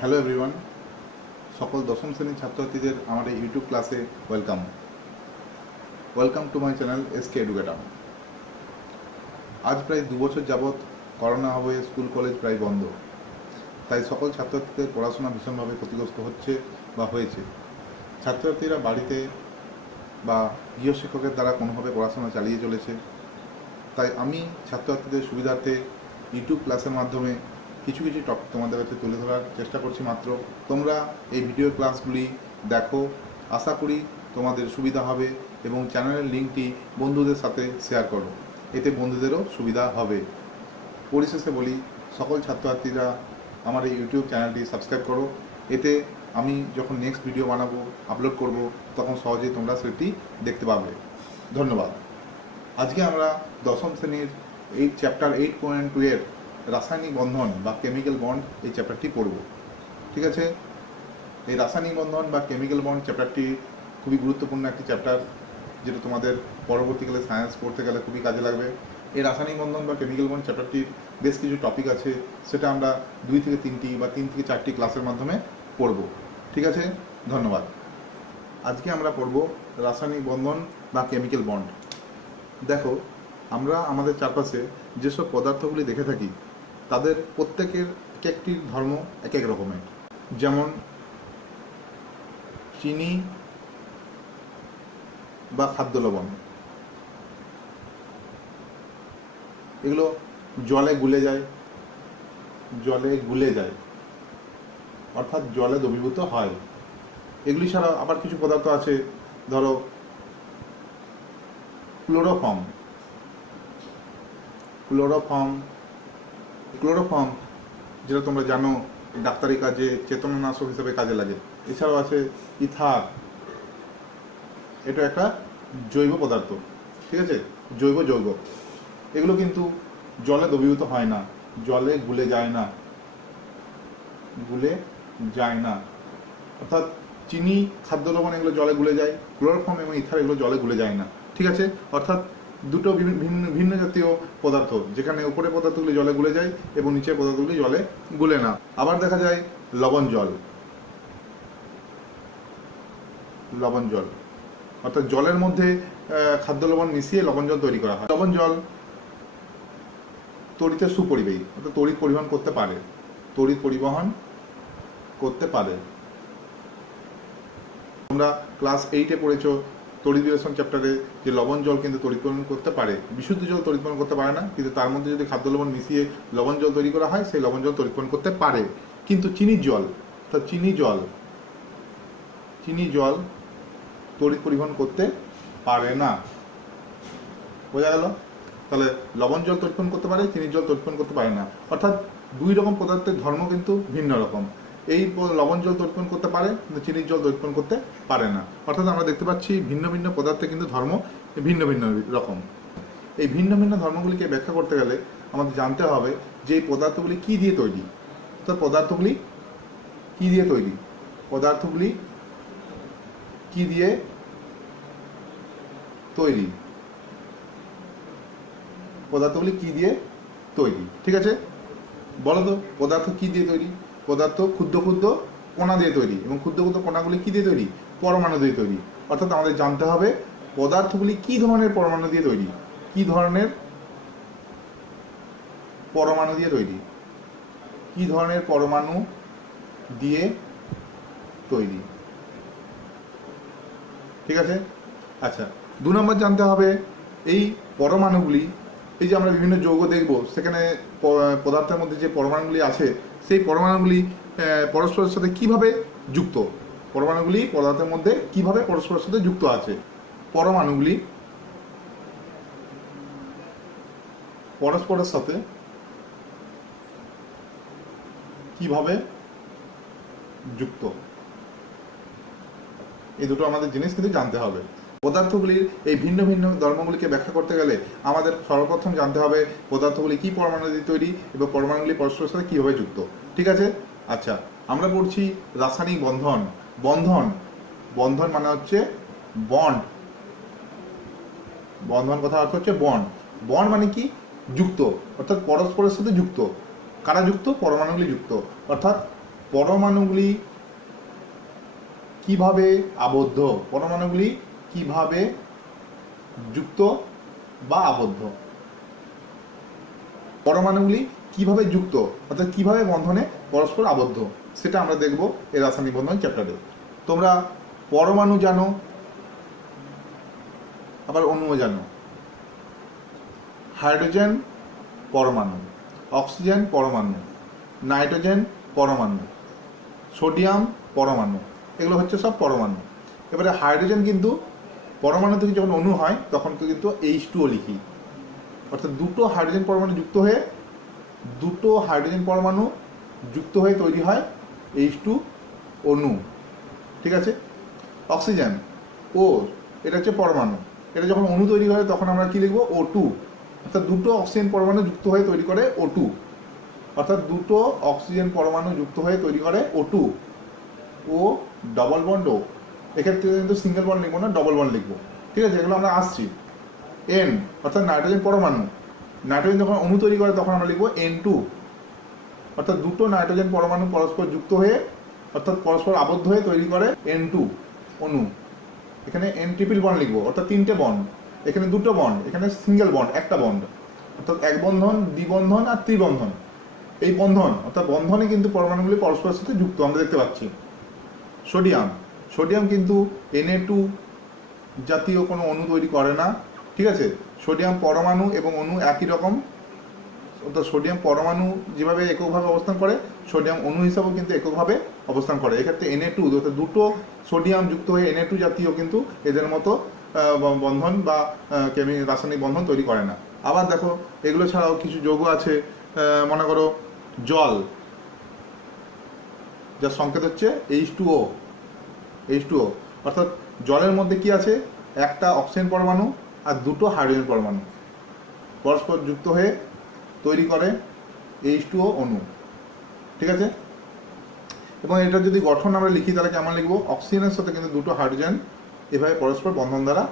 Hello everyone, সকল দশম শ্রেণীর ছাত্রছাত্রীদের আমার এই ইউটিউব ক্লাসে welcome to my channel SK educator. আজ প্রায় 2 বছর যাবৎ করোনা হয়ে স্কুল কলেজ প্রায় বন্ধ, তাই সকল ছাত্রছাত্রীদের পড়াশোনা ভীষণভাবে ক্ষতিগ্রস্ত হচ্ছে বা হয়েছে। ছাত্রছাত্রীরা বাড়িতে বা গৃহশিক্ষকের দ্বারা কোনোভাবে পড়াশোনা চালিয়ে চলেছে, তাই আমি ছাত্রছাত্রীদের সুবিধার্থে ইউটিউব ক্লাসের মাধ্যমে কিছু টপিক তোমাদের কাছে তুলে ধরার চেষ্টা করছি। মাত্র তোমরা এই ভিডিও ক্লাসগুলি দেখো, আশা করি তোমাদের সুবিধা হবে এবং চ্যানেলের লিঙ্কটি বন্ধুদের সাথে শেয়ার করো, এতে বন্ধুদেরও সুবিধা হবে। পরিশেষে বলি, সকল ছাত্রছাত্রীরা আমার এই ইউটিউব চ্যানেলটি সাবস্ক্রাইব করো, এতে আমি যখন নেক্সট ভিডিও বানাবো, আপলোড করব, তখন সহজেই তোমরা সেটি দেখতে পাবে। ধন্যবাদ। আজকে আমরা দশম শ্রেণীর এই চ্যাপ্টার 8.2 এর রাসায়নিক বন্ধন বা কেমিক্যাল বন্ড এই চ্যাপ্টারটি পড়ব। ঠিক আছে, এই রাসায়নিক বন্ধন বা কেমিক্যাল বন্ড চ্যাপ্টারটি খুবই গুরুত্বপূর্ণ একটি চ্যাপ্টার, যেটা তোমাদের পরবর্তীকালে সায়েন্স পড়তে গেলে খুবই কাজে লাগবে। এই রাসায়নিক বন্ধন বা কেমিক্যাল বন্ড চ্যাপ্টারটির বেশ কিছু টপিক আছে, সেটা আমরা 2 থেকে 3টি বা 3 থেকে 4টি ক্লাসের মাধ্যমে পড়ব। ঠিক আছে, ধন্যবাদ। আজকে আমরা পড়ব রাসায়নিক বন্ধন বা কেমিক্যাল বন্ড। দেখো, আমরা আমাদের চারপাশে যেসব পদার্থগুলি দেখে থাকি তাদের প্রত্যেকের এক একটি ধর্ম এক এক রকমের। যেমন চিনি বা খাদ্য লবণ, এগুলো জলে গুলে যায়, অর্থাৎ জলে দ্রবীভূত হয়। এগুলি ছাড়া আবার কিছু পদার্থ আছে, ধরো ক্লোরোফর্ম, যেটা তোমরা জানো ডাক্তারি কাজে চেতনানাশক হিসেবে কাজে লাগে। এছাড়াও আছে ইথার, এটা একটা জৈব পদার্থ। ঠিক আছে, জৈব যৌগ। এগুলো কিন্তু জলে দ্রবীভূত হয় না, জলে গুলে যায় না। অর্থাৎ চিনি, খাদ্য লবণ এগুলো জলে গুলে যায়, ক্লোরোফর্ম এবং ইথার এগুলো জলে গুলে যায় না। ঠিক আছে, অর্থাৎ দুটো ভিন্ন জাতীয় পদার্থ, যেখানে উপরের পদার্থগুলি জলে গুলে যায় এবং নিচের পদার্থগুলি জলে গুলে না। আবার দেখা যায় লবণ জল, অর্থাৎ জলের মধ্যে খাদ্য লবণ মিশিয়ে লবণ জল তৈরি করা হয়। লবণ জল তড়িতে সুপরিবাহী, অর্থাৎ তড়িৎ পরিবহন করতে পারে। তোমরা ক্লাস 8-এ পড়েছো তড়িৎ বিশ্লেষণ চ্যাপ্টারে যে লবণ জল কিন্তু তড়িৎ পরিবহন করতে পারে। বিশুদ্ধ জল তড়িৎ পরিবহন করতে পারে না, কিন্তু তার মধ্যে যদি খাদ্য লবণ মিশিয়ে লবণ জল তৈরি করা হয়, সেই লবণ জল তড়িৎ পরিবহন করতে পারে। কিন্তু চিনি জল তড়িৎ পরিবহন করতে পারে না। বোঝা গেল? তাহলে লবণ জল তড়িৎ পরিবহন করতে পারে, চিনির জল তড়িৎ পরিবহন করতে পারে না। অর্থাৎ 2 রকম পদার্থের ধর্ম কিন্তু ভিন্ন রকম। এই লবণ জল তড়িৎ পরিবহন করতে পারে, কিন্তু চিনির জল তড়িৎ পরিবহন করতে পারে না। অর্থাৎ আমরা দেখতে পাচ্ছি ভিন্ন ভিন্ন পদার্থে কিন্তু ধর্ম ভিন্ন ভিন্ন রকম। এই ভিন্ন ভিন্ন ধর্মগুলিকে ব্যাখ্যা করতে গেলে আমাদের জানতে হবে যে এই পদার্থগুলি কি দিয়ে তৈরি। অর্থাৎ পদার্থগুলি কি দিয়ে তৈরি। ঠিক আছে, বলো তো পদার্থ কি দিয়ে তৈরি? পদার্থ ক্ষুদ্র ক্ষুদ্র কণা দিয়ে তৈরি, এবং ক্ষুদ্র ক্ষুদ্র কণাগুলি কি দিয়ে তৈরি? পরমাণু দিয়ে তৈরি। অর্থাৎ আমাদের জানতে হবে পদার্থগুলি কি ধরনের পরমাণু দিয়ে তৈরি। ঠিক আছে, আচ্ছা। 2 নম্বর জানতে হবে এই পরমাণুগুলি, এই যে আমরা বিভিন্ন যৌগ দেখব, সেখানে পদার্থের মধ্যে যে পরমাণুগুলি আছে, সেই পরমাণুগুলি পরস্পরের সাথে কিভাবে যুক্ত। পদার্থের মধ্যে কিভাবে পরস্পরের সাথে যুক্ত আছে। পরমাণুগুলি পরস্পরের সাথে কিভাবে যুক্ত, এই দুটো আমাদের জিনিস কিন্তু জানতে হবে। পদার্থগুলির এই ভিন্ন ভিন্ন ধর্মগুলিকে ব্যাখ্যা করতে গেলে আমাদের সর্বপ্রথম জানতে হবে পদার্থগুলি কি পরমাণু দিয়ে তৈরি এবং পরমাণুগুলি পরস্পরের সাথে কিভাবে যুক্ত। ঠিক আছে, আচ্ছা। আমরা পড়ছি রাসায়নিক বন্ধন। বন্ধন মানে হচ্ছে বন্ড। বন্ধন কথা অর্থ হচ্ছে বন্ড। বন্ড মানে কি? যুক্ত, অর্থাৎ পরস্পরের সাথে যুক্ত। কারা যুক্ত? পরমাণুগুলি যুক্ত। অর্থাৎ পরমাণুগুলি কিভাবে আবদ্ধ, পরমাণুগুলি কিভাবে যুক্ত বা আবদ্ধ, পরমাণুগুলি কিভাবে যুক্ত অর্থাৎ কিভাবে বন্ধনে পরস্পর আবদ্ধ, সেটা আমরা দেখব এই রাসায়নিক বন্ধন চ্যাপ্টারে। তোমরা পরমাণু জানো, আবার অণুও জানো। হাইড্রোজেন পরমাণু, অক্সিজেন পরমাণু, নাইট্রোজেন পরমাণু, সোডিয়াম পরমাণু, এগুলো হচ্ছে সব পরমাণু। এবারে হাইড্রোজেন কিন্তু পরমাণু থেকে যখন অণু হয় তখন কিন্তু H2O লিখি, অর্থাৎ দুটো হাইড্রোজেন পরমাণু যুক্ত হয়ে তৈরি হয় H2 অণু। ঠিক আছে। অক্সিজেন ও, এটা হচ্ছে পরমাণু, এটা যখন অণু তৈরি করে তখন আমরা কি লিখবো, O2, অর্থাৎ দুটো অক্সিজেন পরমাণু যুক্ত হয়ে তৈরি করে O2, অর্থাৎ দুটো অক্সিজেন পরমাণু যুক্ত হয়ে তৈরি করে O2, ও ডবল বন্ড ও, এক্ষেত্রে কিন্তু সিঙ্গেল বন্ড লিখবো না, ডবল বন্ড লিখবো। ঠিক আছে, এগুলো আমরা আসছি। N অর্থাৎ নাইট্রোজেন পরমাণু, নাইট্রোজেন যখন অণু তৈরি করে তখন আমরা লিখবো N2, অর্থাৎ দুটো নাইট্রোজেন পরমাণু পরস্পর যুক্ত হয়ে অর্থাৎ পরস্পর আবদ্ধ হয়ে তৈরি করে N2 অণু। এখানে N ট্রিপল বন্ড লিখবো, অর্থাৎ তিনটে বন্ড, এখানে দুটো বন্ড, এখানে সিঙ্গেল বন্ড, একটা বন্ড, অর্থাৎ এক বন্ধন, দ্বিবন্ধন আর ত্রিবন্ধন। এই বন্ধন অর্থাৎ বন্ধনে কিন্তু পরমাণুগুলি পরস্পরের সাথে যুক্ত আমরা দেখতে পাচ্ছি। সোডিয়াম কিন্তু Na2 জাতীয় কোনো অণু তৈরি করে না। ঠিক আছে, সোডিয়াম পরমাণু এবং অণু একই রকম, অর্থাৎ সোডিয়াম পরমাণু যেভাবে এককভাবে অবস্থান করে সোডিয়াম অণু হিসাবেও কিন্তু এককভাবে অবস্থান করে। এক্ষেত্রে Na2 অর্থাৎ দুটো সোডিয়াম যুক্ত হয়ে Na2 জাতীয় কিন্তু এদের মতো বন্ধন বা রাসায়নিক বন্ধন তৈরি করে না। আবার দেখো, এগুলো ছাড়াও কিছু যৌগ আছে, মনে করো জল, যার সংকেত হচ্ছে H2O, অর্থাৎ জলের মধ্যে কি আছে, একটা অক্সিজেন পরমাণু আর দুটো হাইড্রোজেন পরমাণু পরস্পর যুক্ত হয়ে তৈরি করে H2O অণু। ঠিক আছে, এবং এটা যদি গঠন আমরা লিখি তাহলে কেমন লিখবো, অক্সিজেনের সাথে কিন্তু দুটো হাইড্রোজেন এভাবে পরস্পর বন্ধন দ্বারা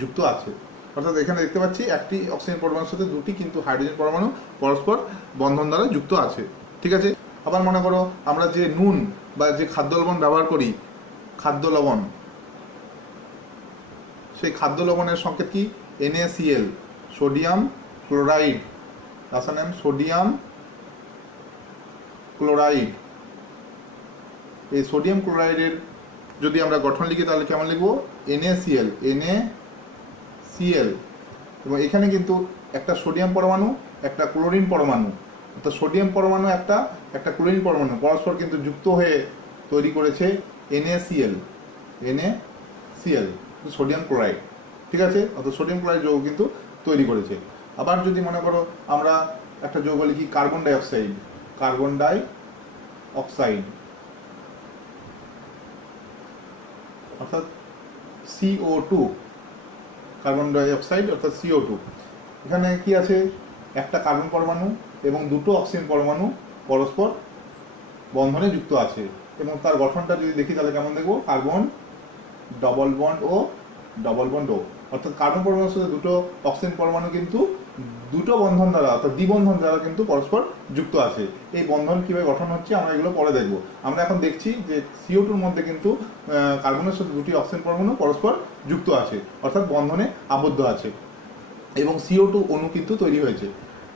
যুক্ত আছে। অর্থাৎ এখানে দেখতে পাচ্ছি একটি অক্সিজেন পরমাণুর সাথে দুটি কিন্তু হাইড্রোজেন পরমাণু পরস্পর বন্ধন দ্বারা যুক্ত আছে। ঠিক আছে, আবার মনে করো আমরা যে নুন বা যে খাদ্য লবণ ব্যবহার করি, খাদ্য লবণ, সেই খাদ্য লবণের সংকেত কি, NaCl, সোডিয়াম ক্লোরাইড, রাসায়নিক নাম সোডিয়াম ক্লোরাইড। এই সোডিয়াম ক্লোরাইডের যদি আমরা গঠন লিখি তাহলে কেমন লিখবো, NaCl, এবং এখানে কিন্তু একটা সোডিয়াম পরমাণু একটা ক্লোরিন পরমাণু, অর্থাৎ সোডিয়াম পরমাণু একটা ক্লোরিন পরমাণু পরস্পর কিন্তু যুক্ত হয়ে তৈরি করেছে NaCl, সোডিয়াম ক্লোরাইড। ঠিক আছে, অর্থাৎ সোডিয়াম ক্লোরাইড যৌগ কিন্তু তৈরি করেছে। আবার যদি মনে করো আমরা একটা যৌগ লিখি কার্বন ডাই অক্সাইড, অর্থাৎ CO2, কার্বন ডাই অক্সাইড অর্থাৎ CO2। এখানে কি আছে, একটা কার্বন পরমাণু এবং দুটো অক্সিজেন পরমাণু পরস্পর বন্ধনে যুক্ত আছে, এবং তার গঠনটা যদি দেখি তাহলে কেমন দেখবো, কার্বন ডবল বন্ড ও, অর্থাৎ কার্বন পরমাণুর সাথে দুটো অক্সিজেন পরমাণু কিন্তু দুটো বন্ধন দ্বারা অর্থাৎ দ্বিবন্ধন দ্বারা কিন্তু পরস্পর যুক্ত আছে। এই বন্ধন কিভাবে গঠন হচ্ছে আমরা এগুলো পরে দেখবো। আমরা এখন দেখছি যে CO2-র মধ্যে কিন্তু কার্বনের সাথে দুটি অক্সিজেন পরমাণু পরস্পর যুক্ত আছে, অর্থাৎ বন্ধনে আবদ্ধ আছে, এবং CO2 অণু কিন্তু তৈরি হয়েছে।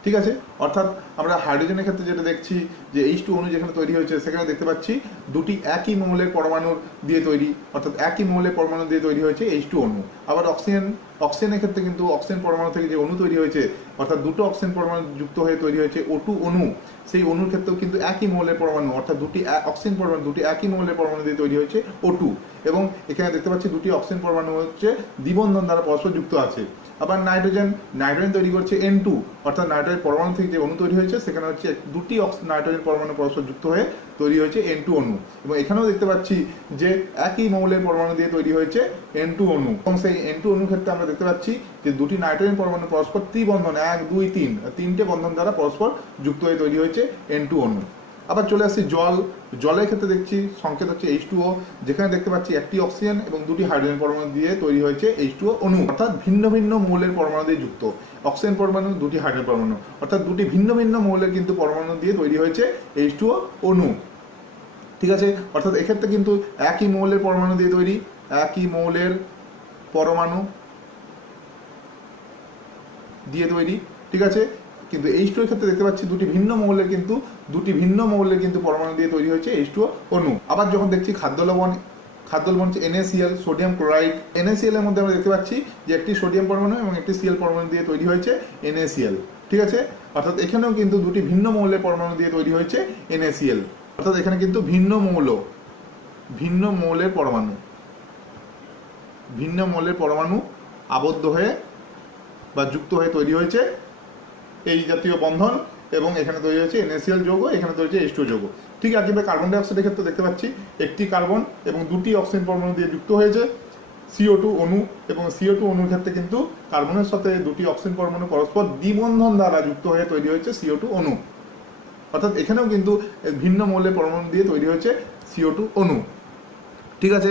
ঠিক আছে, অর্থাৎ আমরা হাইড্রোজেনের ক্ষেত্রে যেটা দেখছি যে H2 অণু যেখানে তৈরি হয়েছে সেখানে দেখতে পাচ্ছি দুটি একই মৌলের পরমাণু দিয়ে তৈরি, অর্থাৎ একই মৌলের পরমাণু দিয়ে তৈরি হয়েছে H2 অণু। আবার অক্সিজেনের ক্ষেত্রে কিন্তু অক্সিজেন পরমাণু থেকে যে অণু তৈরি হয়েছে অর্থাৎ দুটো অক্সিজেন পরমাণু যুক্ত হয়ে তৈরি হয়েছে O2 অণু, সেই অণুর ক্ষেত্রেও কিন্তু একই মৌলের পরমাণু অর্থাৎ দুটি অক্সিজেন পরমাণু দুটি একই মৌলের পরমাণু দিয়ে তৈরি হয়েছে O2, এবং এখানে দেখতে পাচ্ছি দুটি অক্সিজেন পরমাণু হচ্ছে দ্বিবন্ধন দ্বারা পরস্পর যুক্ত আছে। আবার নাইট্রোজেন তৈরি করছে N2, অর্থাৎ নাইট্রোজেন পরমাণু থেকে যে অণু তৈরি হয়েছে সেখানে হচ্ছে দুটি নাইট্রোজেন পরমাণু পরস্পর যুক্ত হয়ে তৈরি হয়েছে N2 অণু, এবং এখানেও দেখতে পাচ্ছি যে একই মৌলের পরমাণু দিয়ে তৈরি হয়েছে N2 অণু, এবং সেই N2 অণুর ক্ষেত্রে আমরা দেখতে পাচ্ছি যে দুটি নাইট্রোজেন পরমাণু পরস্পর ত্রিবন্ধন 1 2 3 তিনটে বন্ধন দ্বারা পরস্পর যুক্ত হয়ে তৈরি হয়েছে N2 অণু। আবার চলে আসছি জলের ক্ষেত্রে দেখছি সংকেত হচ্ছে H2O, যেখানে দেখতে পাচ্ছি একটি অক্সিজেন এবং দুটি হাইড্রোজেন পরমাণু দিয়ে তৈরি হয়েছে H2O অণু, অর্থাৎ ভিন্ন ভিন্ন মৌলের পরমাণু দিয়ে যুক্ত অক্সিজেন পরমাণু দুটি হাইড্রোজেন পরমাণু, অর্থাৎ দুটি ভিন্ন ভিন্ন মৌলের কিন্তু পরমাণু দিয়ে তৈরি হয়েছে H2O অণু। ঠিক আছে, অর্থাৎ এক্ষেত্রে কিন্তু একই মৌলের পরমাণু দিয়ে তৈরি, একই মৌলের পরমাণু দিয়ে তৈরি, ঠিক আছে। কিন্তু H2 এর ক্ষেত্রে দেখতে পাচ্ছি দুটি ভিন্ন মৌলের কিন্তু পরমাণু দিয়ে তৈরি হয়েছে H2O অণু। আবার যখন দেখছি খাদ্য লবণ হচ্ছে NaCl, সোডিয়াম ক্লোরাইড। NaCl এর মধ্যে আমরা দেখতে পাচ্ছি যে একটি সোডিয়াম পরমাণু এবং একটি Cl পরমাণু দিয়ে তৈরি হয়েছে NaCl, ঠিক আছে। অর্থাৎ এখানেও কিন্তু দুটি ভিন্ন মৌলের পরমাণু দিয়ে তৈরি হয়েছে NaCl, অর্থাৎ এখানে কিন্তু ভিন্ন মৌলের পরমাণু আবদ্ধ হয়ে বা যুক্ত হয়ে তৈরি হয়েছে এই জাতীয় বন্ধন, এবং এখানে তৈরি হয়েছে NaCl যৌগ, এখানে তৈরি হয়েছে H2O যৌগ। ঠিক একইভাবে কার্বন ডাইঅক্সাইডের ক্ষেত্রে দেখতে পাচ্ছি একটি কার্বন এবং দুটি অক্সিজেন পরমাণু দিয়ে যুক্ত হয়েছে CO2 অণু, এবং CO2 অণুর ক্ষেত্রে কিন্তু কার্বনের সাথে দুটি অক্সিজেন পরমাণু পরস্পর দ্বিবন্ধন দ্বারা যুক্ত হয়ে তৈরি হয়েছে CO2 অণু, অর্থাৎ এখানেও কিন্তু ভিন্ন মৌলের পরমাণু দিয়ে তৈরি হয়েছে CO2 অণু, ঠিক আছে।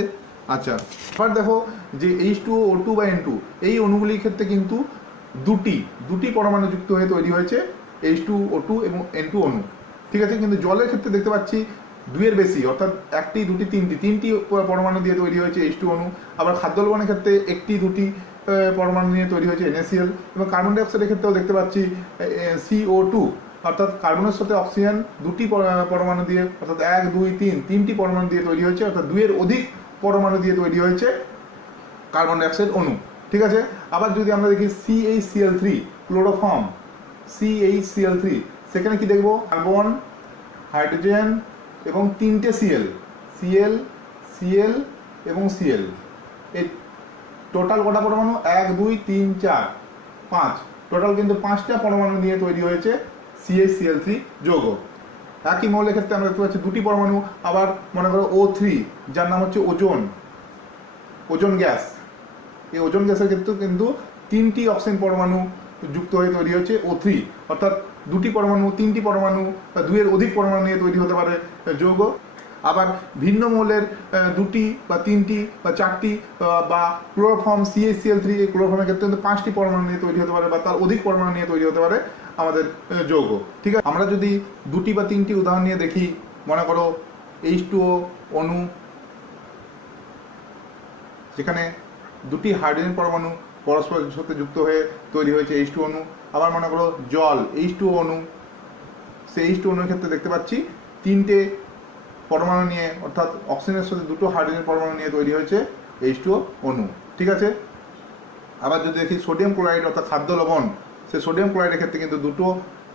আচ্ছা, এবার দেখো যে H2O, O2 বা N2 এই অণুগুলির ক্ষেত্রে কিন্তু দুটি পরমাণু যুক্ত হয়ে তৈরি হয়েছে H2, O2 এবং N2 অণু, ঠিক আছে। কিন্তু জলের ক্ষেত্রে দেখতে পাচ্ছি দুইয়ের বেশি, অর্থাৎ একটি, দুটি, তিনটি পরমাণু দিয়ে তৈরি হয়েছে H2 অণু। আবার খাদ্য লবণের ক্ষেত্রে একটি, দুটি পরমাণু নিয়ে তৈরি হয়েছে NaCl, এবং কার্বন ডাইঅক্সাইডের ক্ষেত্রেও দেখতে পাচ্ছি CO2, অর্থাৎ কার্বনের সাথে অক্সিজেন দুটি পরমাণু দিয়ে, অর্থাৎ 1, 2, 3 তিনটি পরমাণু দিয়ে তৈরি হয়েছে, অর্থাৎ দুইয়ের অধিক পরমাণু দিয়ে তৈরি হয়েছে কার্বন ডাইঅক্সাইড অণু, ঠিক আছে। আবার যদি আমরা দেখি CH_Cl3 ক্লোরোফর্ম, CH_Cl3, সেখানে কি দেখবো? কার্বন, হাইড্রোজেন এবং তিনটে Cl এবং Cl। এই টোটাল কটা পরমাণু? 1, 2, 3, 4, 5, টোটাল কিন্তু 5টা পরমাণু নিয়ে তৈরি হয়েছে CH_Cl3 যৌগ। একই মৌলের ক্ষেত্রে আমরা দেখতে পাচ্ছি দুটি পরমাণু। আবার মনে করো O3, যার নাম হচ্ছে ওজোন গ্যাস। এই ওজোন গ্যাসের ক্ষেত্রেও কিন্তু তিনটি অক্সিজেন পরমাণু যুক্ত হয়ে তৈরি হয়েছে O3, অর্থাৎ দুটি পরমাণু, তিনটি পরমাণু বা দুইয়ের অধিক পরমাণু নিয়ে তৈরি হতে পারে যৌগ। আবার ভিন্ন মৌলের দুটি বা তিনটি বা চারটি বা ক্লোরোফর্ম CH_Cl3, এই ক্লোরোফর্মের ক্ষেত্রে কিন্তু 5টি পরমাণু নিয়ে তৈরি হতে পারে বা তার অধিক পরমাণু নিয়ে তৈরি হতে পারে আমাদের যৌগ, ঠিক আছে। আমরা যদি দুটি বা তিনটি উদাহরণ নিয়ে দেখি, মনে করো H2O অণু, যেখানে দুটি হাইড্রোজেন পরমাণু পরস্পরের সাথে যুক্ত হয়ে তৈরি হয়েছে H2O অণু। আবার মনে করো জল, H2O অণু, সেই H2O অণুর ক্ষেত্রে দেখতে পাচ্ছি তিনটে পরমাণু নিয়ে, অর্থাৎ অক্সিজেনের সাথে দুটো হাইড্রোজেন পরমাণু নিয়ে তৈরি হয়েছে H2O অণু, ঠিক আছে। আবার যদি দেখি সোডিয়াম ক্লোরাইড অর্থাৎ খাদ্য লবণ, সেই সোডিয়াম ক্লোরাইডের ক্ষেত্রে কিন্তু দুটো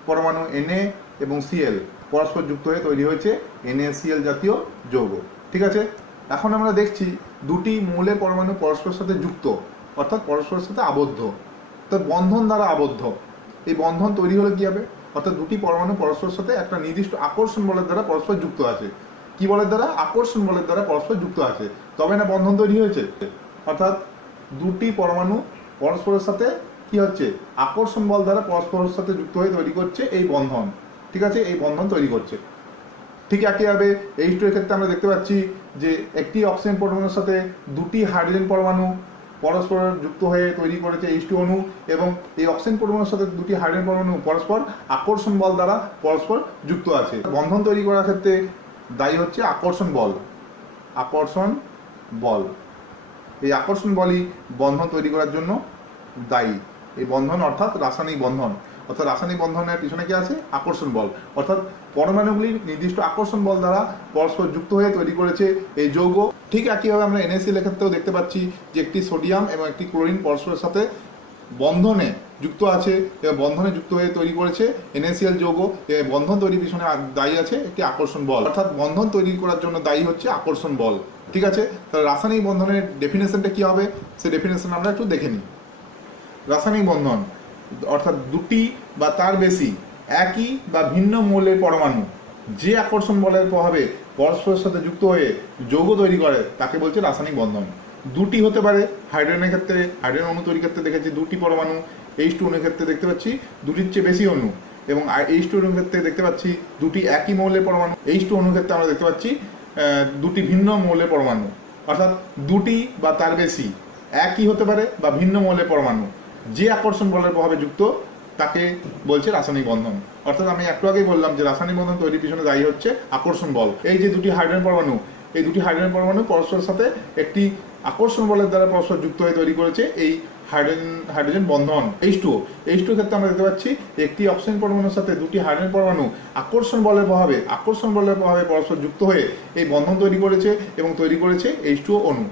পরমাণু Na এবং Cl পরস্পর যুক্ত হয়ে তৈরি হয়েছে NaCl জাতীয় যৌগ, ঠিক আছে। এখন আমরা দেখছি দুটি মৌলের পরমাণু পরস্পরের সাথে যুক্ত, অর্থাৎ পরস্পরের সাথে আবদ্ধ, অর্থাৎ বন্ধন দ্বারা আবদ্ধ। এই বন্ধন তৈরি হলে কি হবে? অর্থাৎ দুটি পরমাণু পরস্পরের সাথে একটা নির্দিষ্ট আকর্ষণ বলের দ্বারা পরস্পর যুক্ত আছে। কি বলের দ্বারা? আকর্ষণ বলের দ্বারা পরস্পর যুক্ত আছে, তবে না বন্ধন তৈরি হয়েছে। অর্থাৎ দুটি পরমাণু পরস্পরের সাথে কি হচ্ছে? আকর্ষণ বল দ্বারা পরস্পরের সাথে যুক্ত হয়ে তৈরি করছে এই বন্ধন, ঠিক আছে। এই বন্ধন তৈরি করছে। ঠিক একইভাবে H2 এর ক্ষেত্রে আমরা দেখতে পাচ্ছি যে একটি অক্সিজেন পরমাণুর সাথে দুটি হাইড্রোজেন পরমাণু পরস্পর যুক্ত হয়ে তৈরি করেছে H2 অণু, এবং এই অক্সিজেন পরমাণুর সাথে দুটি হাইড্রোজেন পরমাণু পরস্পর আকর্ষণ বল দ্বারা পরস্পর যুক্ত আছে। বন্ধন তৈরি করার ক্ষেত্রে দায়ী হচ্ছে আকর্ষণ বল। এই আকর্ষণ বলই বন্ধন তৈরি করার জন্য দায়ী। এই বন্ধন অর্থাৎ রাসায়নিক বন্ধন, অর্থাৎ রাসায়নিক বন্ধনের পিছনে কি আছে? আকর্ষণ বল, অর্থাৎ পরমাণুগুলির নির্দিষ্ট আকর্ষণ বল দ্বারা পরস্পর যুক্ত হয়ে তৈরি করেছে এই যৌগ। ঠিক একইভাবে আমরা NaCl এর ক্ষেত্রেও দেখতে পাচ্ছি যে একটি সোডিয়াম এবং একটি ক্লোরিন পরস্পরের সাথে বন্ধনে যুক্ত আছে এবং বন্ধনে যুক্ত হয়ে তৈরি করেছে NaCl যৌগ। বন্ধন তৈরির পিছনে দায়ী আছে একটি আকর্ষণ বল, অর্থাৎ বন্ধন তৈরি করার জন্য দায়ী হচ্ছে আকর্ষণ বল, ঠিক আছে। তাহলে রাসায়নিক বন্ধনের ডেফিনেশনটা কি হবে? সেই ডেফিনেশন আমরা একটু দেখে নিই। রাসায়নিক বন্ধন অর্থাৎ দুটি বা তার বেশি একই বা ভিন্ন মৌলের পরমাণু যে আকর্ষণ বলের প্রভাবে পরস্পরের সাথে যুক্ত হয়ে যৌগ তৈরি করে তাকে বলছে রাসায়নিক বন্ধন। দুটি হতে পারে, হাইড্রোজেনের ক্ষেত্রে, হাইড্রোজেন অণু তৈরির ক্ষেত্রে দেখেছি দুটি পরমাণু, H2 অণুর ক্ষেত্রে দেখতে পাচ্ছি দুটির চেয়ে বেশি অণু, এবং H2 অণুর ক্ষেত্রে দেখতে পাচ্ছি দুটি একই মৌলের পরমাণু। H2 অণুর ক্ষেত্রে আমরা দেখতে পাচ্ছি দুটি ভিন্ন মৌলের পরমাণু, অর্থাৎ দুটি বা তার বেশি একই হতে পারে বা ভিন্ন মৌলের পরমাণু যে আকর্ষণ বলের প্রভাবে যুক্ত তাকে বলছে রাসায়নিক বন্ধন। অর্থাৎ আমি একটু আগেই বললাম যে রাসায়নিক বন্ধন তৈরির পিছনে দায়ী হচ্ছে আকর্ষণ বল। এই যে দুটি হাইড্রোজেন পরমাণু, এই দুটি হাইড্রোজেন পরমাণু পরস্পরের সাথে একটি আকর্ষণ বলের দ্বারা পরস্পর যুক্ত হয়ে তৈরি করেছে এই হাইড্রোজেন বন্ধন H2O। H2O ক্ষেত্রে আমরা দেখতে পাচ্ছি একটি অক্সিজেন পরমাণুর সাথে দুটি হাইড্রোজেন পরমাণু আকর্ষণ বলের প্রভাবে পরস্পর যুক্ত হয়ে এই বন্ধন তৈরি করেছে এবং তৈরি করেছে H2O অণু।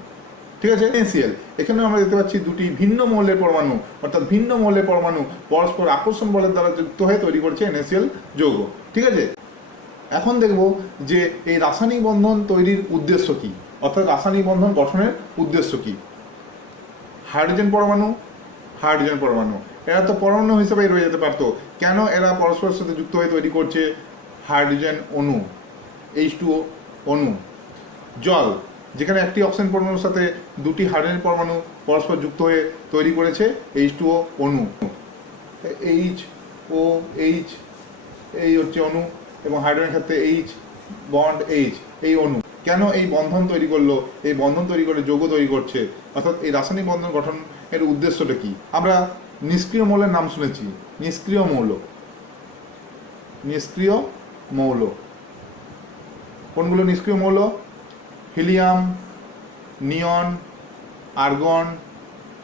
ঠিক আছে, NaCl। এখানে আমরা দেখতে পাচ্ছি দুটি ভিন্ন মৌলের পরমাণু, অর্থাৎ ভিন্ন মৌলের পরমাণু পরস্পর আকর্ষণ বলের দ্বারা যুক্ত হয়ে তৈরি করেছে NaCl যৌগ। ঠিক আছে, এখন দেখব যে এই রাসায়নিক বন্ধন তৈরির উদ্দেশ্য কি, অর্থাৎ রাসায়নিক বন্ধন গঠনের উদ্দেশ্য কি। হাইড্রোজেন পরমাণু এরা তো পরমাণু হিসেবেই রয়ে যেতে পারতো, কেন এরা পরস্পরের সাথে যুক্ত হয়ে তৈরি করছে হাইড্রোজেন অণু, H2O অণু। জল, যেখানে একটি অক্সিজেন পরমাণুর সাথে দুটি হাইড্রোজেন পরমাণু পরস্পর যুক্ত হয়ে তৈরি করেছে H2O অণু। HOH এই হচ্ছে অণু, এবং হাইড্রোজেনের ক্ষেত্রে H বন্ড H এই অণু। কেন এই বন্ধন তৈরি করলো, এই বন্ধন তৈরি করে যৌগ তৈরি করছে, অর্থাৎ এই রাসায়নিক বন্ধন গঠনের উদ্দেশ্যটা কি। আমরা নিষ্ক্রিয় মৌলের নাম শুনেছি, নিষ্ক্রিয় মৌল কোনগুলো নিষ্ক্রিয় মৌল? হিলিয়াম, নিয়ন, আর্গন,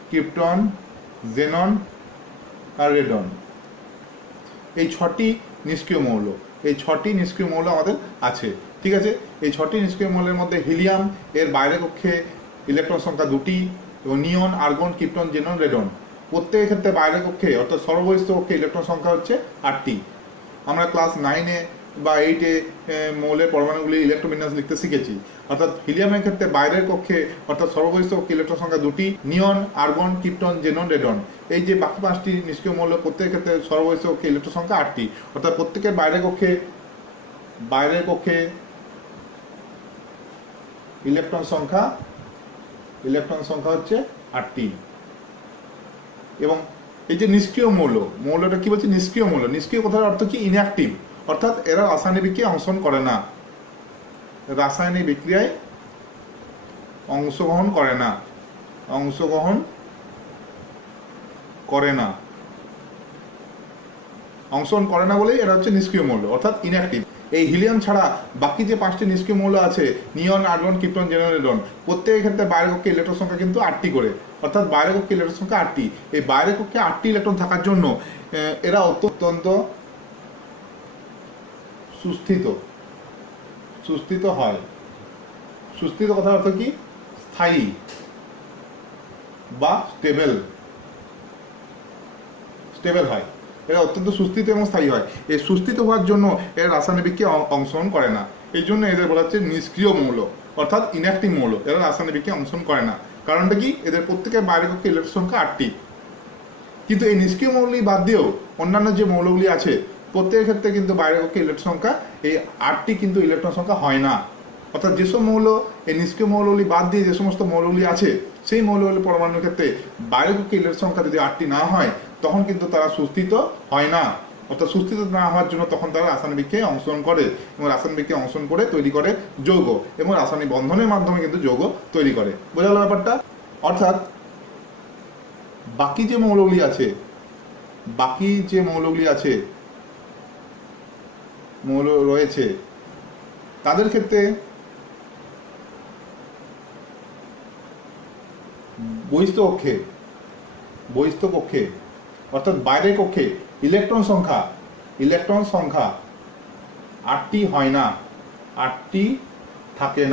ক্রিপ্টন, জেনন আর রেডন। এই ছটি নিষ্ক্রিয় মৌল আমাদের আছে। ঠিক আছে, এই ছটি নিষ্ক্রিয় মৌলের মধ্যে হিলিয়াম এর বাইরের কক্ষে ইলেকট্রন সংখ্যা 2টি, এবং নিয়ন, আর্গন, ক্রিপ্টন, জেনন, রেডন প্রত্যেকের ক্ষেত্রে বাইরের কক্ষে অর্থাৎ সর্ববহিস্থ কক্ষে ইলেকট্রন সংখ্যা হচ্ছে 8টি। আমরা ক্লাস 9-এ বা 8-এ মৌলের পরমাণুগুলি ইলেকট্রোবিন্যাস লিখতে শিখেছি। অর্থাৎ হিলিয়ামের ক্ষেত্রে বাইরের কক্ষে অর্থাৎ সর্ববহিস্থ কক্ষে ইলেকট্রন সংখ্যা 2টি, নিয়ন, আর্গন, ক্রিপ্টন, জেনন, রেডন। এই যে বাকি 5টি নিষ্ক্রিয় মৌল প্রত্যেকের ক্ষেত্রে সর্ববহিস্থ কক্ষে ইলেকট্রন সংখ্যা 8টি, অর্থাৎ প্রত্যেকের বাইরের কক্ষে ইলেকট্রন সংখ্যা হচ্ছে 8টি। এবং এই যে নিষ্ক্রিয় মৌলটা কি বলছে? নিষ্ক্রিয় মৌল। নিষ্ক্রিয় কথার অর্থ কি? ইনঅ্যাক্টিভ, অর্থাৎ এরা রাসায়নিক বিক্রিয়ায় অংশগ্রহণ করে না, রাসায়নিক বিক্রিয়ায় অংশগ্রহণ করে না বলেই এরা হচ্ছে নিষ্ক্রিয় মৌল, অর্থাৎ ইনঅ্যাক্টিভ। এই হিলিয়াম ছাড়া বাকি যে 5টি নিষ্ক্রিয় মৌল আছে, নিয়ন, আর্গন, ক্রিপ্টন, জেনন, রেডন, প্রত্যেকের ক্ষেত্রে বাইরের কক্ষে ইলেকট্রন সংখ্যা কিন্তু 8টি করে, অর্থাৎ বাইরের কক্ষে ইলেকট্রন সংখ্যা 8টি। এই বাইরের কক্ষে 8টি ইলেকট্রন থাকার জন্য এরা অত্যন্ত সুস্থিত হয়। সুস্থিত কথার অর্থ কি? স্থায়ী বা স্টেবল হয়। এরা অত্যন্ত সুস্থিত এবং স্থায়ী হয়। এই সুস্থিত হওয়ার জন্য এরা রাসায়নিক বিক্রিয়ায় অংশগ্রহণ করে না, এই জন্য এদের বলা হচ্ছে নিষ্ক্রিয় মৌল, অর্থাৎ ইনঅ্যাক্টিভ মৌল। এরা রাসায়নিক বিক্রিয়ায় অংশগ্রহণ করে না। কারণটা কি? এদের প্রত্যেকের বাইরের কক্ষে ইলেকট্রন সংখ্যা 8টি। কিন্তু এই নিষ্ক্রিয় মৌলগুলি বাদ দিয়েও অন্যান্য যে মৌলগুলি আছে প্রত্যেকের ক্ষেত্রে কিন্তু বাইরের কক্ষে ইলেকট্রন সংখ্যা এই 8টি কিন্তু ইলেকট্রন সংখ্যা হয় না। অর্থাৎ যেসব মৌল এই নিষ্ক্রিয় মৌলগুলি বাদ দিয়ে যে সমস্ত মৌলগুলি আছে সেই মৌলগুলি পরমাণুর ক্ষেত্রে বাইরের কক্ষে ইলেকট্রন সংখ্যা যদি 8টি না হয় তখন কিন্তু তারা সুস্থিত হয় না। অর্থাৎ সুস্থিত না হওয়ার জন্য তখন তারা রাসায়নিক বিক্রিয়ায় অংশগ্রহণ করে, এবং রাসায়নিক বিক্রিয়ায় অংশগ্রহণ করে তৈরি করে যৌগ, এবং রাসায়নিক বন্ধনের মাধ্যমে কিন্তু যৌগ তৈরি করে। বোঝা গেল ব্যাপারটা? অর্থাৎ বাকি যে মৌলগুলি রয়েছে তাদের ক্ষেত্রে বহিস্থ কক্ষে অর্থাৎ বাইরের কক্ষে ইলেকট্রন সংখ্যা 8টি হয় না, 8টি থাকে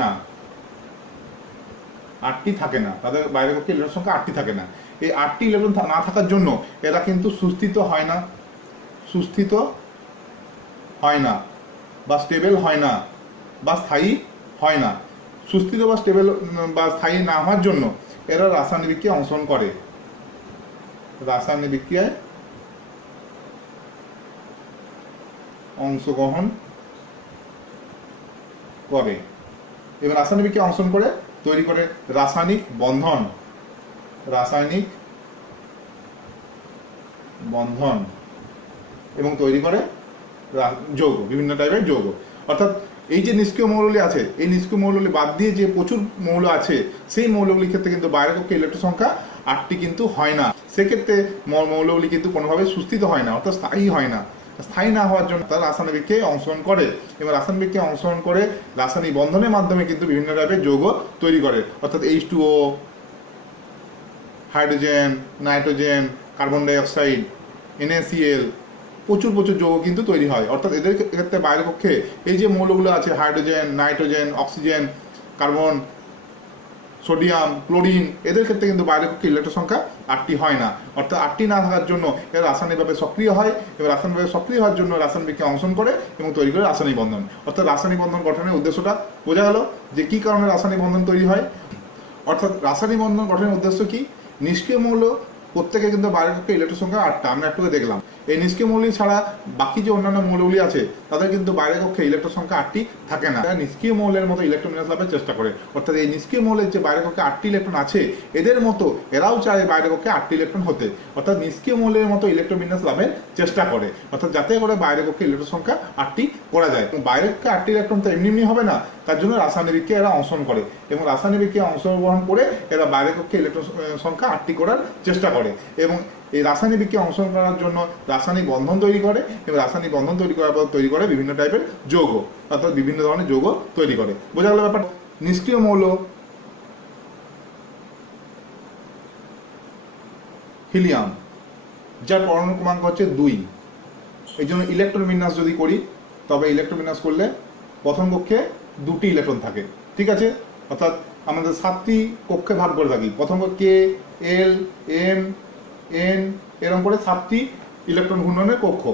না। তাদের বাইরের কক্ষে ইলেকট্রন সংখ্যা 8টি থাকে না। এই 8টি ইলেকট্রন না থাকার জন্য এরা কিন্তু সুস্থিত হয় না বা স্টেবল হয় না বা স্থায়ী হয় না। সুস্থিত বা স্টেবল বা স্থায়ী না হওয়ার জন্য এরা রাসায়নিক বিক্রিয়ায় অংশগ্রহণ করে, এবং রাসায়নিক বিক্রিয়ায় অংশগ্রহণ করে তৈরি করে রাসায়নিক বন্ধন এবং তৈরি করে যৌগ, বিভিন্ন টাইপের যৌগ। অর্থাৎ এই যে নিষ্ক্রিয় মৌলগুলি আছে, এই নিষ্ক্রিয় মৌলগুলি বাদ দিয়ে যে প্রচুর মৌল আছে সেই মৌলগুলির ক্ষেত্রে কিন্তু বাইরের কক্ষে ইলেকট্রন সংখ্যা 8টি কিন্তু হয় না। সেক্ষেত্রে মৌলগুলি কিন্তু কোনোভাবে সুস্থিত হয় না, অর্থাৎ স্থায়ী হয় না। স্থায়ী না হওয়ার জন্য তারা রাসায়নিক বিক্রিয়ায় অংশগ্রহণ করে এবং রাসায়নিক বিক্রিয়ায় অংশগ্রহণ করে রাসায়নিক বন্ধনের মাধ্যমে কিন্তু বিভিন্ন টাইপের যৌগ তৈরি করে, অর্থাৎ H2O, hydrogen, nitrogen, carbon dioxide, NaCl, প্রচুর প্রচুর যৌগ কিন্তু তৈরি হয়। অর্থাৎ এদের ক্ষেত্রে বাইরের পক্ষে এই যে মৌলগুলো আছে hydrogen, nitrogen, oxygen, carbon, sodium, chlorine, এদের ক্ষেত্রে কিন্তু বাইরের পক্ষে ইলেকট্রন সংখ্যা 8টি হয় না। অর্থাৎ 8টি না থাকার জন্য এরা রাসায়নিকভাবে সক্রিয় হয় এবং রাসায়নিকভাবে সক্রিয় হওয়ার জন্য রাসায়নিক বিক্রিয়ায় অংশগ্রহণ করে এবং তৈরি করে রাসায়নিক বন্ধন। অর্থাৎ রাসায়নিক বন্ধন গঠনের উদ্দেশ্যটা বোঝা গেল যে কী কারণে রাসায়নিক বন্ধন তৈরি হয়। অর্থাৎ রাসায়নিক বন্ধন গঠনের উদ্দেশ্য কি? নিষ্ক্রিয় মৌল প্রত্যেকে কিন্তু বাইরের পক্ষে ইলেকট্রন সংখ্যা 8টা, আমরা একটু দেখলাম। এই নিষ্ক্রিয় মৌল ছাড়া বাকি যে অন্যান্য মৌলগুলি আছে তাদের কিন্তু বাইরের পক্ষে ইলেকট্রন সংখ্যা 8টি থাকে না। তারা নিষ্ক্রিয় মৌলের মতো ইলেকট্রন বিন্যাস লাভের চেষ্টা করে। অর্থাৎ এই নিষ্ক্রিয় মৌলের যে বাইরের পক্ষে 8টি ইলেকট্রন আছে এদের মতো এরাও চায় বাইরের পক্ষে 8টি ইলেকট্রন হতে, অর্থাৎ নিষ্ক্রিয় মৌলের মতো ইলেকট্রন বিন্যাস লাভের চেষ্টা করে, অর্থাৎ যাতে করে বাইরের পক্ষে ইলেকট্রন সংখ্যা 8টি করা যায়। বাইরের পক্ষে 8টি ইলেকট্রন তো এমনি হবে না, তার জন্য রাসায়নিক বিক্রিয়ায় এরা অংশগ্রহণ করে এবং রাসায়নিক বিক্রিয়ায় অংশগ্রহণ করে এরা বাইরের পক্ষে ইলেকট্রন সংখ্যা 8টি করার চেষ্টা করে এবং এই রাসায়নিক বিক্রিয়ায় অংশগ্রহণ করার জন্য রাসায়নিক বন্ধন তৈরি করে এবং রাসায়নিক বন্ধন তৈরি করার পর তৈরি করে বিভিন্ন টাইপের যৌগ, অর্থাৎ বিভিন্ন ধরনের যৌগ তৈরি করে। বোঝা গেল ব্যাপার। নিষ্ক্রিয় মৌল হিলিয়াম, যার পরমাণু ক্রমাঙ্ক হচ্ছে 2। এই জন্য ইলেকট্রন বিন্যাস যদি করি তবে ইলেকট্রন বিন্যাস করলে প্রথম কক্ষে 2টি ইলেকট্রন থাকে, ঠিক আছে। অর্থাৎ আমাদের 7টি কক্ষে ভাগ করে থাকি। প্রথম কক্ষে L, M, N এরকম করে 7টি ইলেকট্রন ঘূর্ণনের কক্ষ,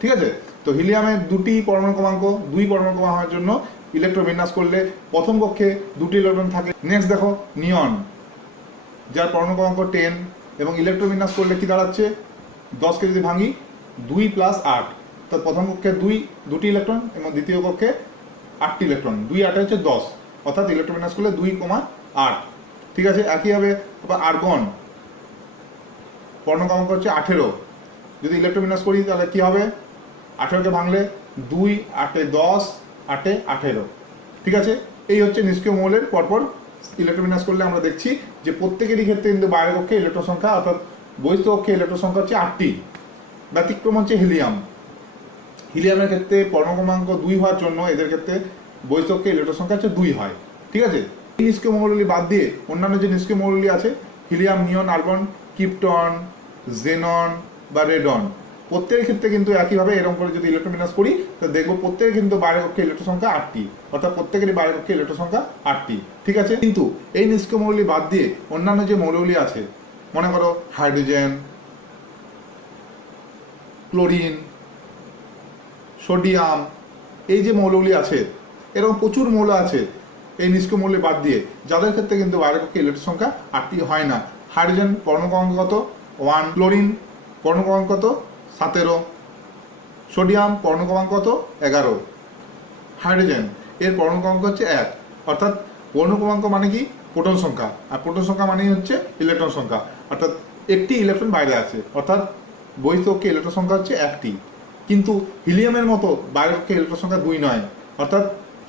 ঠিক আছে। তো হিলিয়ামের 2টি পরমাণু ক্রমাঙ্ক 2 পরমাণু ক্রমাঙ্ক হওয়ার জন্য ইলেকট্রন বিন্যাস করলে প্রথম কক্ষে 2টি ইলেকট্রন থাকে। নেক্সট দেখো নিয়ন, যার পরমাণু ক্রমাঙ্ক 10 এবং ইলেকট্রন বিন্যাস করলে কি দাঁড়াচ্ছে 10কে যদি ভাঙি 2 + 8, তো প্রথম কক্ষে 2টি ইলেকট্রন এবং দ্বিতীয় কক্ষে 8টি ইলেকট্রন, 2 8 হচ্ছে 10, অর্থাৎ ইলেকট্রন বিন্যাস করলে 2,8, ঠিক আছে। একইভাবে আর্গন পরমাণু ক্রমাঙ্ক হচ্ছে 18, যদি ইলেকট্রন বিন্যাস করি তাহলে কি হবে 18কে ভাঙলে 2 8 10 8 18, ঠিক আছে। এই হচ্ছে নিষ্ক্রিয় মৌলের পরপর ইলেকট্রন বিন্যাস করলে আমরা দেখছি যে প্রত্যেকেরই ক্ষেত্রে কিন্তু বাইরের কক্ষে ইলেকট্রন সংখ্যা অর্থাৎ বহিস্থ কক্ষে ইলেকট্রন সংখ্যা হচ্ছে 8টি। ব্যতিক্রম হচ্ছে হিলিয়াম। হিলিয়ামের ক্ষেত্রে পরমাণু ক্রমাঙ্ক 2 হওয়ার জন্য এদের ক্ষেত্রে বহিস্থ কক্ষে ইলেকট্রন সংখ্যা হচ্ছে 2 হয়, ঠিক আছে। এই নিষ্ক্রিয় মৌলগুলি বাদ দিয়ে অন্যান্য যে নিষ্ক্রিয় মৌলগুলি আছে হিলিয়াম, নিয়ন, আর্গন, ক্রিপ্টন, জেনন বা রেডন, প্রত্যেকের ক্ষেত্রে কিন্তু একইভাবে এরকম করে যদি ইলেকট্রন বিন্যাস করি তো দেখবো প্রত্যেকের কিন্তু বাইরের কক্ষে ইলেকট্রন সংখ্যা 8টি, অর্থাৎ প্রত্যেকেরই বাইরের কক্ষে ইলেকট্রন সংখ্যা 8টি, ঠিক আছে। কিন্তু এই নিষ্ক্রিয় মৌলগুলি বাদ দিয়ে অন্যান্য যে মৌলগুলি আছে, মনে করো হাইড্রোজেন, ক্লোরিন, সোডিয়াম, এই যে মৌলগুলি আছে এরকম প্রচুর মৌল আছে এই নিষ্ক্রিয় মৌল বাদ দিয়ে, যাদের ক্ষেত্রে কিন্তু বাইরের কক্ষে ইলেকট্রন সংখ্যা 8টি হয় না। হাইড্রোজেন পরমাণু ক্রমাঙ্ক কত 1, ক্লোরিন পরমাণু ক্রমাঙ্ক কত 17, সোডিয়াম পরমাণু ক্রমাঙ্ক কত 11, হাইড্রোজেন এর পরমাণু ক্রমাঙ্ক হচ্ছে 1, অর্থাৎ পরমাণু ক্রমাঙ্ক মানে কি প্রোটন সংখ্যা, আর প্রোটন সংখ্যা মানেই হচ্ছে ইলেকট্রন সংখ্যা, অর্থাৎ একটি ইলেকট্রন বাইরে আছে, অর্থাৎ বহিস্থ কক্ষে ইলেকট্রন সংখ্যা হচ্ছে 1টি। কিন্তু হিলিয়ামের মতো বাইরের কক্ষে ইলেকট্রন সংখ্যা 2 নয়, অর্থাৎ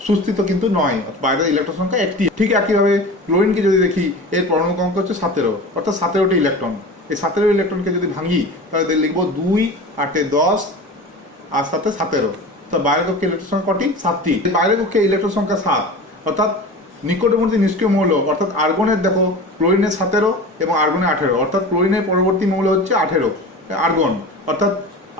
সুস্থিত কিন্তু নয়, বাইরের ইলেকট্রন সংখ্যা 1টি। ঠিক একইভাবে ক্লোরিনকে যদি দেখি এর পরমাণু ক্রমাঙ্ক হচ্ছে 17, অর্থাৎ 17টি ইলেকট্রন। এই 17 ইলেকট্রনকে যদি ভাঙি তাহলে লিখবো 2 8 10 আর 7 17, তো বাইরের কক্ষে ইলেকট্রন সংখ্যা কটি 7টি। বাইরের কক্ষে ইলেকট্রন সংখ্যা 7, অর্থাৎ নিকটবর্তী নিষ্ক্রিয় মৌল অর্থাৎ আর্গনের দেখো ক্লোরিনের 17 এবং আর্গনের 18, অর্থাৎ ক্লোরিনের পরবর্তী মৌল হচ্ছে 18 আর্গন, অর্থাৎ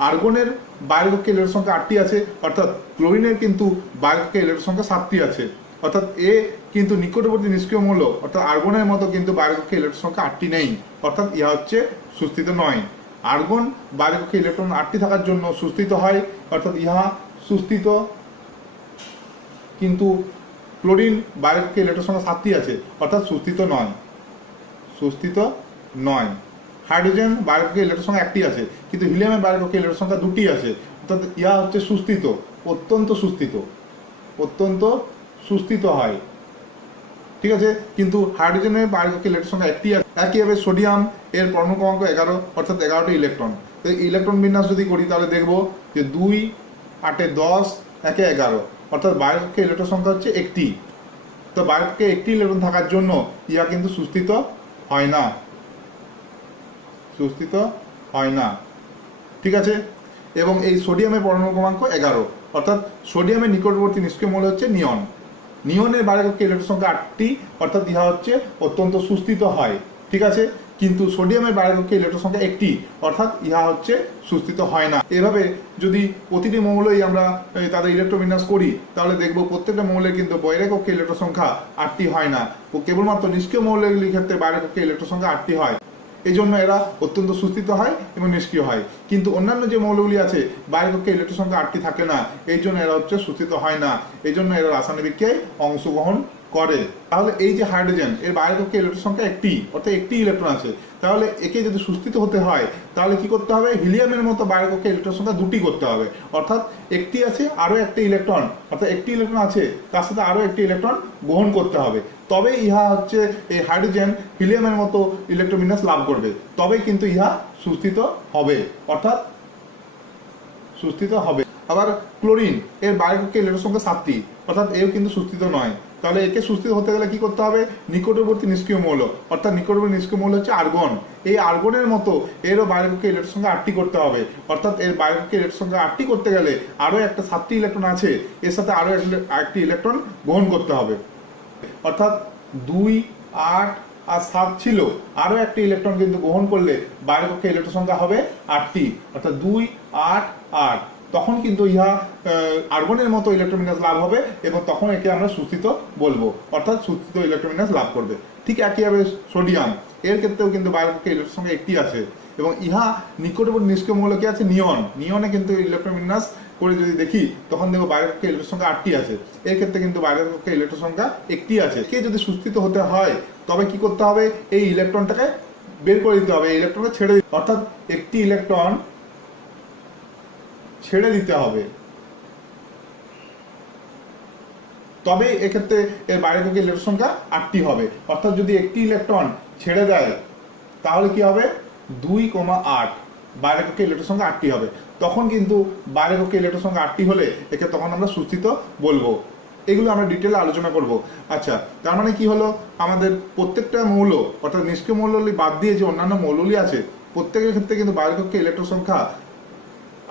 আর্গনের বাইরের কক্ষে ইলেকট্রন সংখ্যা 8টি আছে, অর্থাৎ ক্লোরিনের কিন্তু বাইরের কক্ষে ইলেকট্রন সংখ্যা 7টি আছে, অর্থাৎ এ কিন্তু নিকটবর্তী নিষ্ক্রিয় মৌল অর্থাৎ আর্গনের মতো কিন্তু বাইরের কক্ষে ইলেকট্রন সংখ্যা 8টি নেই, অর্থাৎ ইহা হচ্ছে সুস্থিত নয়। আর্গন বাইরের কক্ষে ইলেকট্রন 8টি থাকার জন্য সুস্থিত হয়, অর্থাৎ ইহা সুস্থিত, কিন্তু ক্লোরিন বাইরের কক্ষে ইলেকট্রন সংখ্যা 7টি আছে, অর্থাৎ সুস্থিত নয়, সুস্থিত নয়। হাইড্রোজেন বাইরের কক্ষে ইলেকট্রন সংখ্যা 1টি আছে, কিন্তু হিলিয়ামের বাইরের কক্ষে ইলেকট্রন সংখ্যা 2টি আছে, অর্থাৎ ইহা হচ্ছে সুস্থিত, অত্যন্ত সুস্থিত, অত্যন্ত সুস্থিত হয়, ঠিক আছে। কিন্তু হাইড্রোজেনের বাইরের কক্ষে ইলেকট্রন সংখ্যা 1টি আছে। একইভাবে সোডিয়াম এর পরমাণু ক্রমাঙ্ক 11, অর্থাৎ 11টি ইলেকট্রন। তো ইলেকট্রন বিন্যাস যদি করি তাহলে দেখবো যে 2 8 10 1 11, অর্থাৎ বাইরের কক্ষে ইলেকট্রন সংখ্যা হচ্ছে 1টি। তো বাইরের কক্ষে 1টি ইলেকট্রন থাকার জন্য ইহা কিন্তু সুস্থিত হয় না, সুস্থিত হয় না। ঠিক আছে, এবং এই সোডিয়ামের পরমাণু ক্রমাঙ্ক 11, অর্থাৎ সোডিয়ামের নিকটবর্তী নিষ্ক্রিয় মৌল হচ্ছে নিয়ন। নিয়নের বারেককে ইলেকট্রন সংখ্যা 8টি, অর্থাৎ ইহা হচ্ছে অত্যন্ত সুস্থিত হয়। ঠিক আছে, কিন্তু সোডিয়ামের বারেককে ইলেকট্রন সংখ্যা 1টি, অর্থাৎ ইহা হচ্ছে সুস্থিত হয় না। এভাবে যদি প্রতিটি মৌলই আমরা তাদের ইলেকট্রোবিন্যাস করি, তাহলে দেখব প্রত্যেকটা মৌলের কিন্তু বৈরেককে ইলেকট্রন সংখ্যা 8টি হয় না। কেবলমাত্র নিষ্ক্রিয় মৌলগুলির ক্ষেত্রে বারেককে ইলেকট্রন সংখ্যা 8টি হয়। এই জন্য এরা অত্যন্ত সুস্থিত হয় এবং নিষ্ক্রিয় হয়। কিন্তু অন্যান্য যে মৌলগুলি আছে বারেককে ইলেকট্রন সংখ্যা 8টি থাকে না, এই জন্য এরা হচ্ছে সুস্থিত হয় না। এই জন্য এরা রাসায়নিক বিক্রিয়ায় অংশগ্রহণ করে। তাহলে এই যে হাইড্রোজেন, এর বারেককে ইলেকট্রন সংখ্যা 1টি, অর্থাৎ 1টি ইলেকট্রন আছে। তাহলে একে যদি সুস্থিত হতে হয়, তাহলে কি করতে হবে? হিলিয়ামের মতো বারেককে ইলেকট্রন সংখ্যা 2টি করতে হবে। অর্থাৎ একটি আছে, আরো একটা ইলেকট্রন, অর্থাৎ একটি ইলেকট্রন আছে, তার সাথে আরো একটি ইলেকট্রন গ্রহণ করতে হবে। তবে ইহা হচ্ছে এই হাইড্রোজেন হিলিয়ামের মতো ইলেকট্রোবিন্যাস লাভ করবে, তবেই কিন্তু ইহা সুস্থিত হবে, অর্থাৎ সুস্থিত হবে। আবার ক্লোরিন, এর বারেককে ইলেকট্রন সংখ্যা 7টি, অর্থাৎ এও কিন্তু সুস্থিত নয়। তাহলে একে সুস্থিত হতে গেলে কি করতে হবে? নিকটবর্তী নিষ্ক্রিয় মৌল, অর্থাৎ নিকটবর্তী নিষ্ক্রিয় মৌল হচ্ছে আর্গন। এই আর্গনের মতো এরও বারেককে ইলেকট্রন সংখ্যা 8টি করতে হবে। অর্থাৎ এর বারেককে ইলেকট্রন সংখ্যা 8টি করতে গেলে আরো একটা 7টি ইলেকট্রন আছে, এর সাথে আরো একটি ইলেকট্রন গ্রহণ করতে হবে। অর্থাৎ 2, 8 আর 7 ছিল, আরো একটি ইলেকট্রন কিন্তু গ্রহণ করলে বারেককে ইলেকট্রন সংখ্যা হবে 8টি, অর্থাৎ 2, 8, 8। তখন কিন্তু ইহা আর্গনের মতো ইলেকট্রোবিন্যাস লাভ হবে এবং তখন একে আমরা সুস্থিত বলবো, অর্থাৎ সুস্থিত ইলেকট্রোবিন্যাস লাভ করবে। ঠিক একইভাবে সোডিয়াম, এর ক্ষেত্রেও কিন্তু বারেককে ইলেকট্রন সংখ্যা 1টি আছে এবং ইহা নিকটবর্তী নিষ্ক্রিয় মৌল কি আছে? নিয়ন। নিয়নে কিন্তু ইলেকট্রোবিন্যাস করে যদি দেখি, তখন দেখো বারেককে ইলেকট্রন সংখ্যা 8টি আছে। এর ক্ষেত্রে কিন্তু বারেককে ইলেকট্রন সংখ্যা 1টি আছে। কে যদি সুস্থিত হতে হয়, তবে কি করতে হবে? এই ইলেকট্রনটাকে বের করে দিতে হবে, ইলেকট্রনকে ছেড়ে দিতে, অর্থাৎ একটি ইলেকট্রন ছেড়ে দিতে হবে, তবে এক্ষেত্রে এর বারেককে ইলেকট্রন সংখ্যা 8টি হবে। অর্থাৎ যদি একটি ইলেকট্রন ছেড়ে দেয়, তাহলে কি হবে? 2, 8 বারেককে ইলেকট্রন সংখ্যা 8টি হবে। তখন কিন্তু বারেককে ইলেকট্রন সংখ্যা 8টি হলে একে তখন আমরা সুস্থিত বলবো। এগুলো আমরা ডিটেলে আলোচনা করব। আচ্ছা, তার মানে কি হলো? আমাদের প্রত্যেকটা মৌল, অর্থাৎ নিষ্ক্রিয় মৌলগুলি বাদ দিয়ে যে অন্যান্য মৌলগুলি আছে, প্রত্যেকের ক্ষেত্রে কিন্তু বারেককে ইলেকট্রন সংখ্যা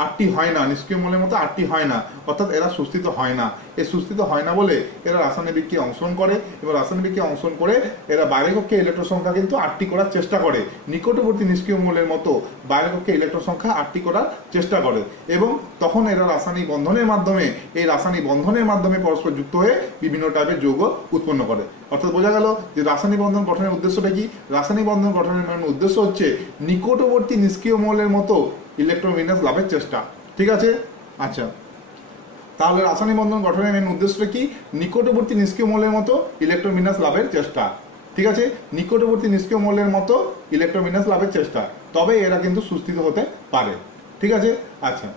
8টি হয় না, নিষ্ক্রিয় মৌলের মতো 8টি হয় না, অর্থাৎ এরা সুস্থিত হয় না। এই সুস্থিত হয় না বলে এরা রাসায়নিক বিক্রিয়ায় অংশগ্রহণ করে এবং রাসায়নিক বিক্রিয়ায় অংশগ্রহণ করে এরা বারেককে ইলেকট্রন সংখ্যা কিন্তু 8টি করার চেষ্টা করে। নিকটবর্তী নিষ্ক্রিয় মৌলের মতো বারেককে ইলেকট্রন সংখ্যা 8টি করার চেষ্টা করে এবং তখন এরা রাসায়নিক বন্ধনের মাধ্যমে পরস্পর যুক্ত হয়ে বিভিন্ন টাইপের যৌগ উৎপন্ন করে। অর্থাৎ বোঝা গেল যে রাসায়নিক বন্ধন গঠনের উদ্দেশ্যটা কি? রাসায়নিক বন্ধন গঠনের উদ্দেশ্য হচ্ছে নিকটবর্তী নিষ্ক্রিয় মৌলের মতো ইলেকট্রোবিন্যাস লাভের চেষ্টা। ঠিক আছে, আচ্ছা, তাহলে রাসায়নিক বন্ধন গঠনের মেন উদ্দেশ্যটা কি? নিকটবর্তী নিষ্ক্রিয় মৌলের মতো ইলেকট্রোবিন্যাস লাভের চেষ্টা। ঠিক আছে, নিকটবর্তী নিষ্ক্রিয় মৌলের মতো ইলেকট্রোবিন্যাস লাভের চেষ্টা, তবে এরা কিন্তু সুস্থিত হতে পারে। ঠিক আছে, আচ্ছা।